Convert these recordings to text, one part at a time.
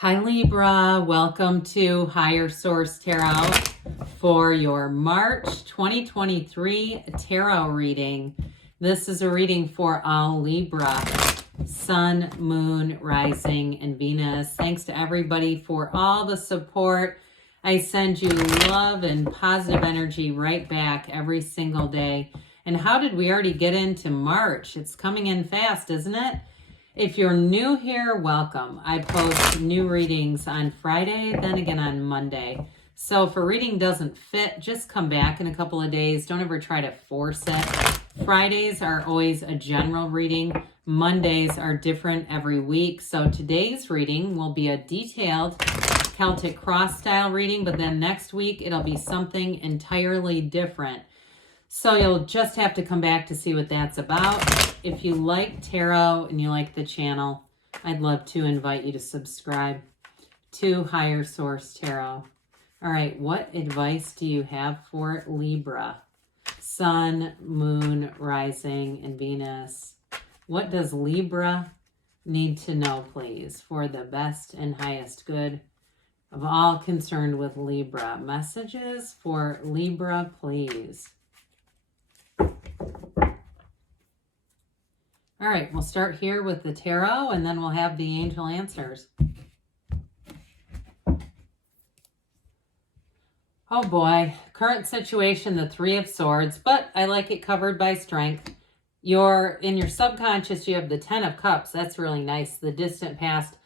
Hi Libra, welcome to Higher Source Tarot for your March 2023 tarot reading. This is a reading for all Libra, Sun, Moon, Rising, and Venus. Thanks to everybody for all the support. I send you love and positive energy right back every single day. And how did we already get into March? It's coming in fast, isn't it? If you're new here, welcome. I post new readings on Friday, then again on Monday. So if a reading doesn't fit, just come back in a couple of days. Don't ever try to force it. Fridays are always a general reading. Mondays are different every week. So today's reading will be a detailed Celtic cross style reading, but then next week it'll be something entirely different. So you'll just have to come back to see what that's about. If you like tarot and you like the channel, I'd love to invite you to subscribe to Higher Source Tarot. All right, what advice do you have for Libra? Sun, Moon, Rising, and Venus. What does Libra need to know, please, for the best and highest good of all concerned with Libra? Messages for Libra, please. All right, we'll start here with the tarot, and then we'll have the angel answers. Oh boy, current situation, the Three of Swords, but I like it covered by strength. In your subconscious, you have the Ten of Cups. That's really nice. The distant past,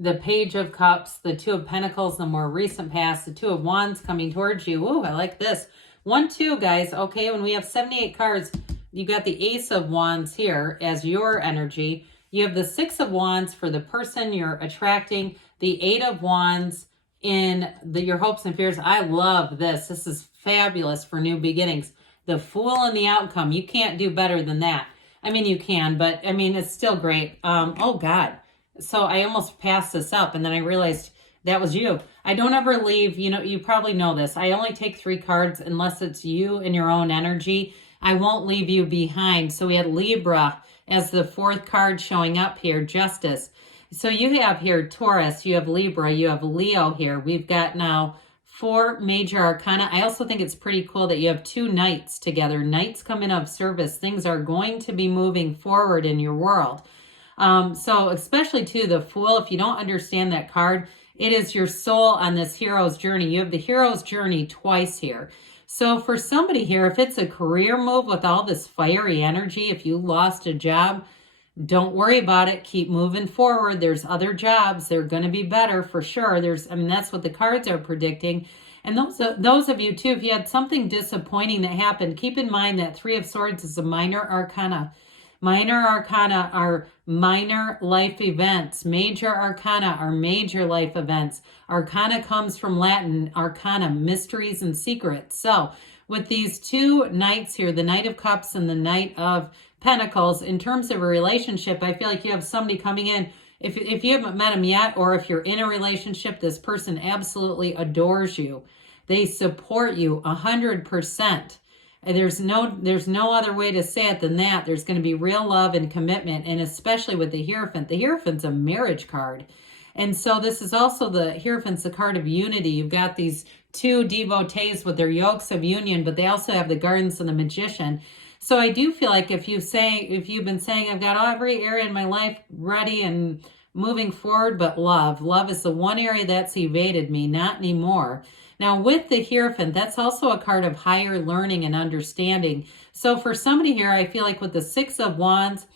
the Page of Cups, the Two of Pentacles, the more recent past, the Two of Wands coming towards you. Ooh, I like this. 1, 2, guys. Okay, when we have 78 cards, you got the Ace of Wands here as your energy. You have the Six of Wands for the person you're attracting. The Eight of Wands in your hopes and fears. I love this. This is fabulous for new beginnings. The Fool and the outcome. You can't do better than that. I mean, you can, but I mean, it's still great. Oh God. So I almost passed this up and then I realized that was you. I don't ever leave, you probably know this. I only take 3 cards unless it's you and your own energy. I won't leave you behind. So we had Libra as the 4th card showing up here, Justice. So you have here Taurus, you have Libra, you have Leo here. We've got now 4 major arcana. I also think it's pretty cool that you have 2 knights together. Knights come in of service. Things are going to be moving forward in your world. So especially too, the Fool, if you don't understand that card, it is your soul on this hero's journey. You have the hero's journey twice here. So for somebody here, if it's a career move with all this fiery energy, if you lost a job, don't worry about it. Keep moving forward. There's other jobs. They're going to be better for sure. That's what the cards are predicting. And those of you too, if you had something disappointing that happened, keep in mind that 3 of Swords is a minor arcana. Minor arcana are minor life events. Major arcana are major life events. Arcana comes from Latin, arcana, mysteries and secrets. So with these 2 knights here, the Knight of Cups and the Knight of Pentacles, in terms of a relationship, I feel like you have somebody coming in. If you haven't met them yet, or if you're in a relationship, this person absolutely adores you. They support you 100%. There's no other way to say it than that. There's going to be real love and commitment, and especially with the Hierophant. The Hierophant's a marriage card. And so this is also the Hierophant's the card of unity. You've got these 2 devotees with their yokes of union, but they also have the Gardens and the Magician. So I do feel like if you've been saying, I've got every area in my life ready and moving forward, but love is the one area that's evaded me, not anymore. Now with the Hierophant, that's also a card of higher learning and understanding. So for somebody here, I feel like with the 6 of Wands,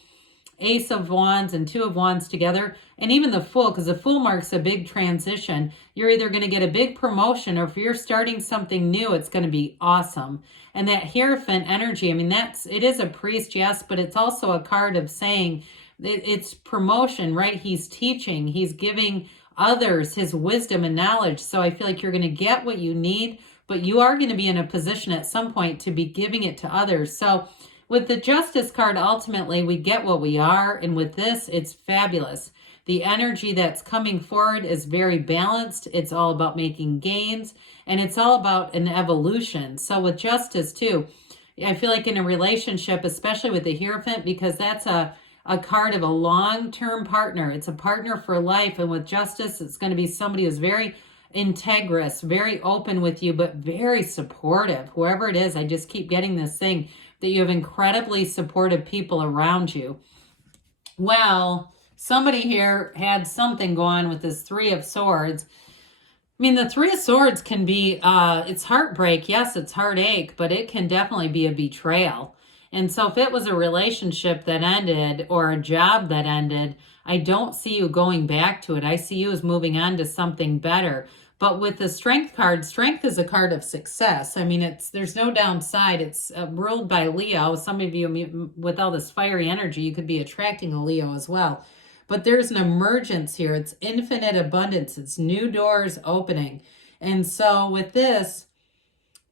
Ace of Wands, and 2 of Wands together, and even the Fool, because the Fool marks a big transition. You're either going to get a big promotion, or if you're starting something new, it's going to be awesome. And that Hierophant energy, I mean, it is a priest, yes, but it's also a card of saying it's promotion, right? He's teaching, he's giving others his wisdom and knowledge. So I feel like you're going to get what you need, but you are going to be in a position at some point to be giving it to others. So with the Justice card, ultimately, we get what we are. And with this, it's fabulous. The energy that's coming forward is very balanced. It's all about making gains, and it's all about an evolution. So with Justice too, I feel like in a relationship, especially with the Hierophant, because that's a a card of a long-term partner. It's a partner for life. And with Justice, it's going to be somebody who's very integrous, very open with you, but very supportive. Whoever it is, I just keep getting this thing that you have incredibly supportive people around you. Well, somebody here had something go on with this Three of Swords. I mean, the Three of Swords can be, it's heartbreak. Yes, it's heartache, but it can definitely be a betrayal. And so if it was a relationship that ended or a job that ended, I don't see you going back to it. I see you as moving on to something better. But with the Strength card, Strength is a card of success. I mean, there's no downside. It's ruled by Leo. Some of you, with all this fiery energy, you could be attracting a Leo as well. But there's an emergence here. It's infinite abundance. It's new doors opening. And so with this,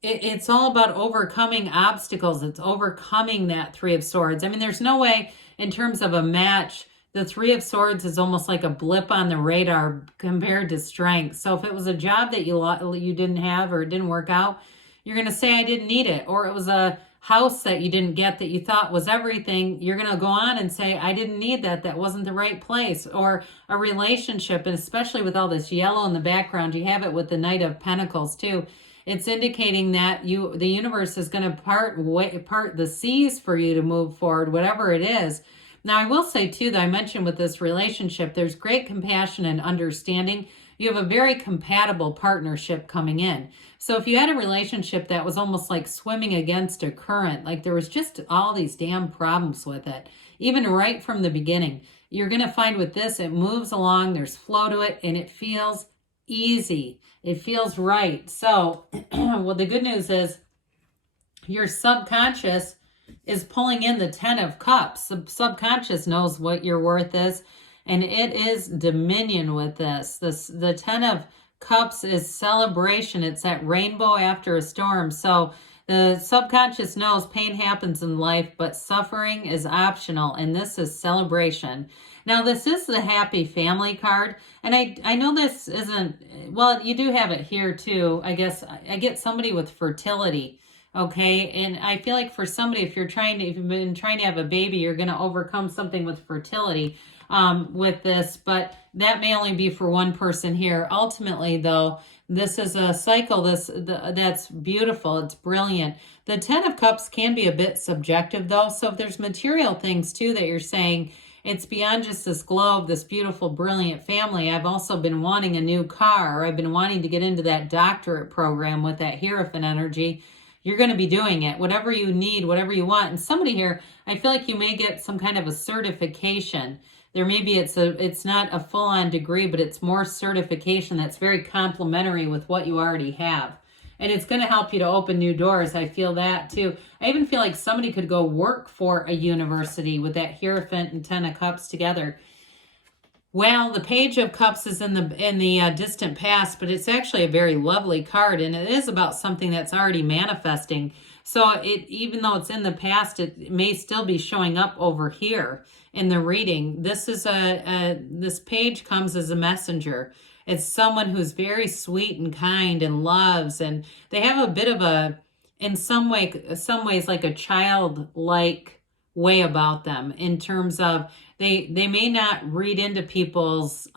it's all about overcoming obstacles. It's overcoming that Three of Swords. I mean, there's no way in terms of a match. The Three of Swords is almost like a blip on the radar compared to Strength. So if it was a job that you didn't have or it didn't work out, you're going to say, I didn't need it. Or it was a house that you didn't get that you thought was everything. You're going to go on and say, I didn't need that. That wasn't the right place. Or a relationship, and especially with all this yellow in the background, you have it with the Knight of Pentacles too. It's indicating that the universe is going to part the seas for you to move forward, whatever it is. Now, I will say, too, that I mentioned with this relationship, there's great compassion and understanding. You have a very compatible partnership coming in. So if you had a relationship that was almost like swimming against a current, like there was just all these damn problems with it, even right from the beginning, you're going to find with this, it moves along, there's flow to it, and it feels easy. It feels right. So, well, the good news is your subconscious is pulling in the Ten of Cups. The subconscious knows what your worth is, and it is dominion with this. The Ten of Cups is celebration. It's that rainbow after a storm. So the subconscious knows pain happens in life, but suffering is optional, and this is celebration. Now, this is the Happy Family card, and I know this isn't, well, you do have it here too. I guess I get somebody with fertility. Okay, and I feel like for somebody, if you've been trying to have a baby, you're going to overcome something with fertility with this, but that may only be for one person here. Ultimately, though, this is a cycle that's beautiful. It's brilliant. The Ten of Cups can be a bit subjective, though, so if there's material things, too, that you're saying, it's beyond just this globe, this beautiful, brilliant family. I've also been wanting a new car. I've been wanting to get into that doctorate program with that Hierophant energy. You're going to be doing it, whatever you need, whatever you want. And somebody here, I feel like you may get some kind of a certification. There may be, it's not a full-on degree, but it's more certification that's very complementary with what you already have. And it's going to help you to open new doors. I feel that too. I even feel like somebody could go work for a university with that Hierophant and Ten of Cups together. Well, the Page of Cups is in the distant past, but it's actually a very lovely card, and it is about something that's already manifesting. So even though it's in the past, it may still be showing up over here in the reading. This is this page comes as a messenger. It's someone who's very sweet and kind and loves, and they have a bit of a, in some ways, like a childlike way about them in terms of they may not read into people's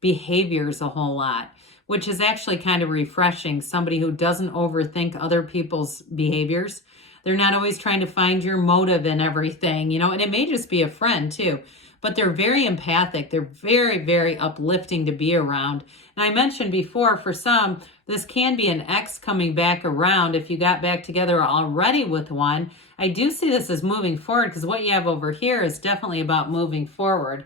behaviors a whole lot, which is actually kind of refreshing. Somebody who doesn't overthink other people's behaviors. They're not always trying to find your motive in everything, and it may just be a friend too, but they're very empathic. They're very, very uplifting to be around. And I mentioned before, for some, this can be an ex coming back around if you got back together already with one. I do see this as moving forward because what you have over here is definitely about moving forward.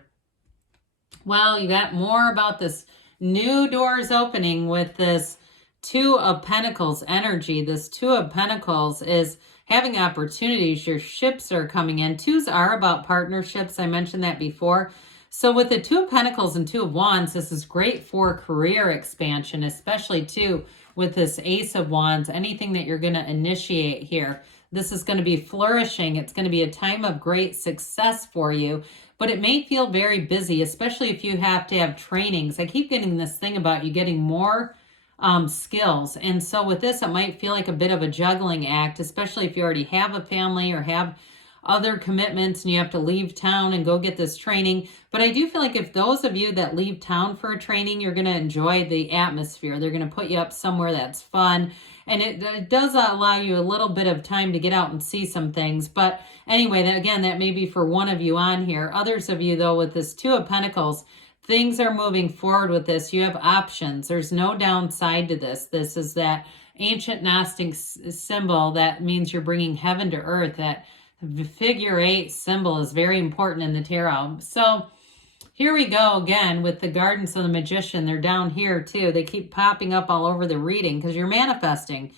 Well, you got more about this new doors opening with this Two of Pentacles energy. This Two of Pentacles is having opportunities. Your ships are coming in. Twos are about partnerships. I mentioned that before. So with the Two of Pentacles and Two of Wands, this is great for career expansion, especially too with this Ace of Wands. Anything that you're going to initiate here, this is going to be flourishing. It's going to be a time of great success for you, but it may feel very busy, especially if you have to have trainings. I keep getting this thing about you getting more skills. And so with this, it might feel like a bit of a juggling act, especially if you already have a family or have other commitments and you have to leave town and go get this training. But I do feel like if those of you that leave town for a training, you're going to enjoy the atmosphere. They're going to put you up somewhere that's fun. And it does allow you a little bit of time to get out and see some things. But anyway, that may be for one of you on here. Others of you, though, with this Two of Pentacles, things are moving forward with this. You have options. There's no downside to this. This is that ancient Gnostic symbol that means you're bringing heaven to earth. That figure 8 symbol is very important in the tarot. So here we go again with the Gardens of the Magician. They're down here too. They keep popping up all over the reading because you're manifesting.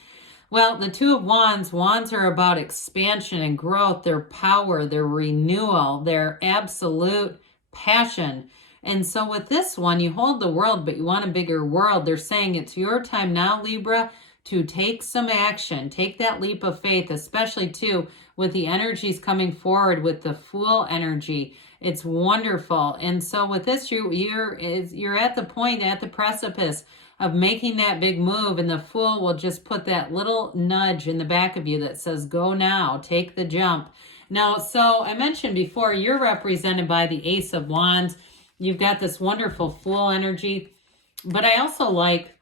Well, the Two of Wands, wands are about expansion and growth, their power, their renewal, their absolute passion. And so with this one, you hold the world, but you want a bigger world. They're saying it's your time now, Libra, to take some action. Take that leap of faith, especially too with the energies coming forward with the Fool energy. It's wonderful. And so with this, you're at the point, at the precipice of making that big move, and the Fool will just put that little nudge in the back of you that says, go now, take the jump. Now, so I mentioned before, you're represented by the Ace of Wands. You've got this wonderful Fool energy, but I also like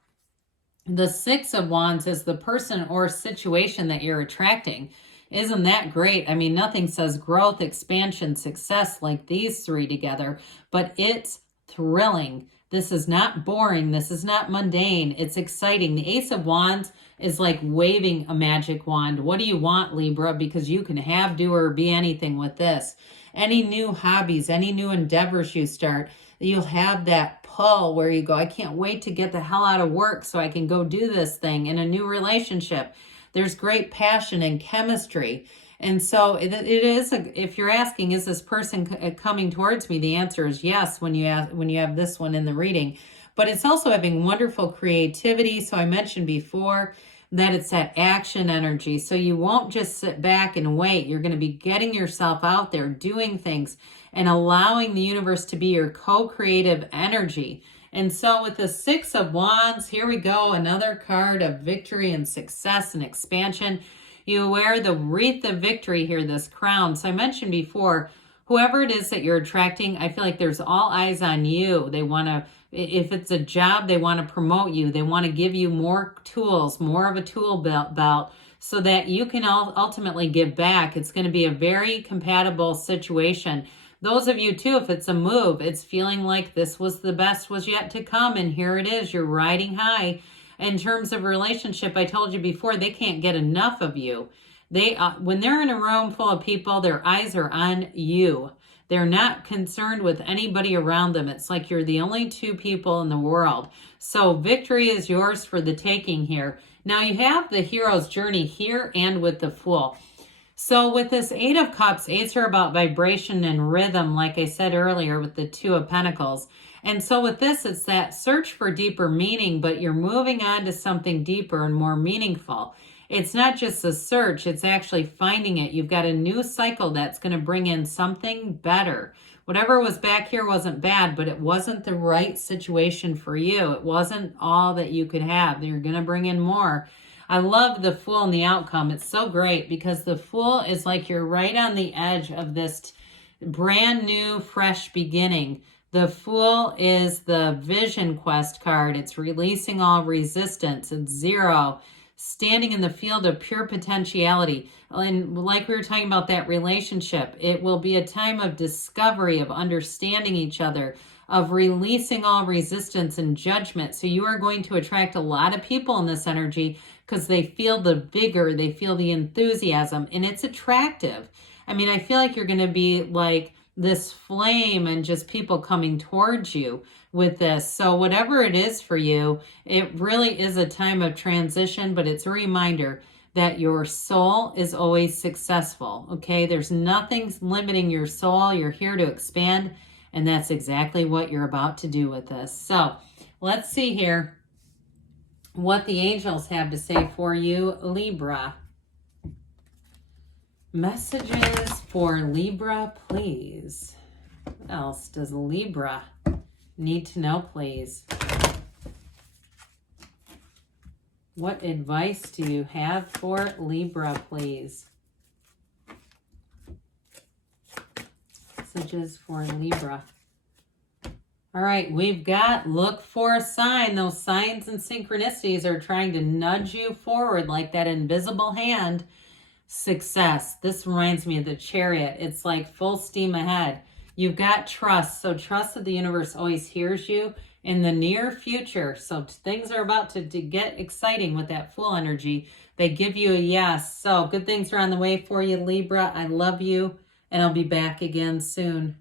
the Six of Wands as the person or situation that you're attracting. Isn't that great? I mean, nothing says growth, expansion, success like these three together, but it's thrilling. This is not boring. This is not mundane. It's exciting. The Ace of Wands is like waving a magic wand. What do you want, Libra? Because you can have, do, or be anything with this. Any new hobbies, any new endeavors you start, you'll have that pull where you go, I can't wait to get the hell out of work so I can go do this thing in a new relationship. There's great passion and chemistry. And so it is, if you're asking, is this person coming towards me? The answer is yes when you have this one in the reading. But it's also having wonderful creativity. So I mentioned before that it's that action energy. So you won't just sit back and wait. You're going to be getting yourself out there, doing things, and allowing the universe to be your co-creative energy. And so with the Six of Wands, here we go, another card of victory and success and expansion. You wear the wreath of victory here, this crown. So I mentioned before, whoever it is that you're attracting, I feel like there's all eyes on you. They want to, if it's a job, they want to promote you. They want to give you more tools, more of a tool belt so that you can ultimately give back. It's going to be a very compatible situation. Those of you too, if it's a move, it's feeling like this was the best was yet to come. And here it is, you're riding high. In terms of relationship, I told you before, they can't get enough of you. They, when they're in a room full of people, their eyes are on you. They're not concerned with anybody around them. It's like you're the only two people in the world. So victory is yours for the taking here. Now you have the hero's journey here and with the Fool. So with this Eight of Cups, eights are about vibration and rhythm, like I said earlier with the Two of Pentacles. And so with this, it's that search for deeper meaning, but you're moving on to something deeper and more meaningful. It's not just a search, it's actually finding it. You've got a new cycle that's going to bring in something better. Whatever was back here wasn't bad, but it wasn't the right situation for you. It wasn't all that you could have. You're going to bring in more. I love the Fool and the outcome. It's so great because the Fool is like you're right on the edge of this brand new, fresh beginning. The Fool is the Vision Quest card. It's releasing all resistance. It's zero. Standing in the field of pure potentiality. And like we were talking about that relationship, it will be a time of discovery, of understanding each other, of releasing all resistance and judgment. So you are going to attract a lot of people in this energy because they feel the vigor, they feel the enthusiasm, and it's attractive. I mean, I feel like you're going to be like this flame and just people coming towards you with this. So whatever it is for you, it really is a time of transition, but it's a reminder that your soul is always successful, okay? There's nothing limiting your soul. You're here to expand, and that's exactly what you're about to do with this. So let's see here what the angels have to say for you, Libra. Messages for Libra, please. What else does Libra need to know, please? What advice do you have for Libra, please? messages for Libra. All right, we've got look for a sign. Those signs and synchronicities are trying to nudge you forward like that invisible hand. Success. This reminds me of the Chariot. It's like full steam ahead. You've got trust. So trust that the universe always hears you in the near future. So things are about to get exciting with that Fool energy. They give you a yes. So good things are on the way for you, Libra. I love you, and I'll be back again soon.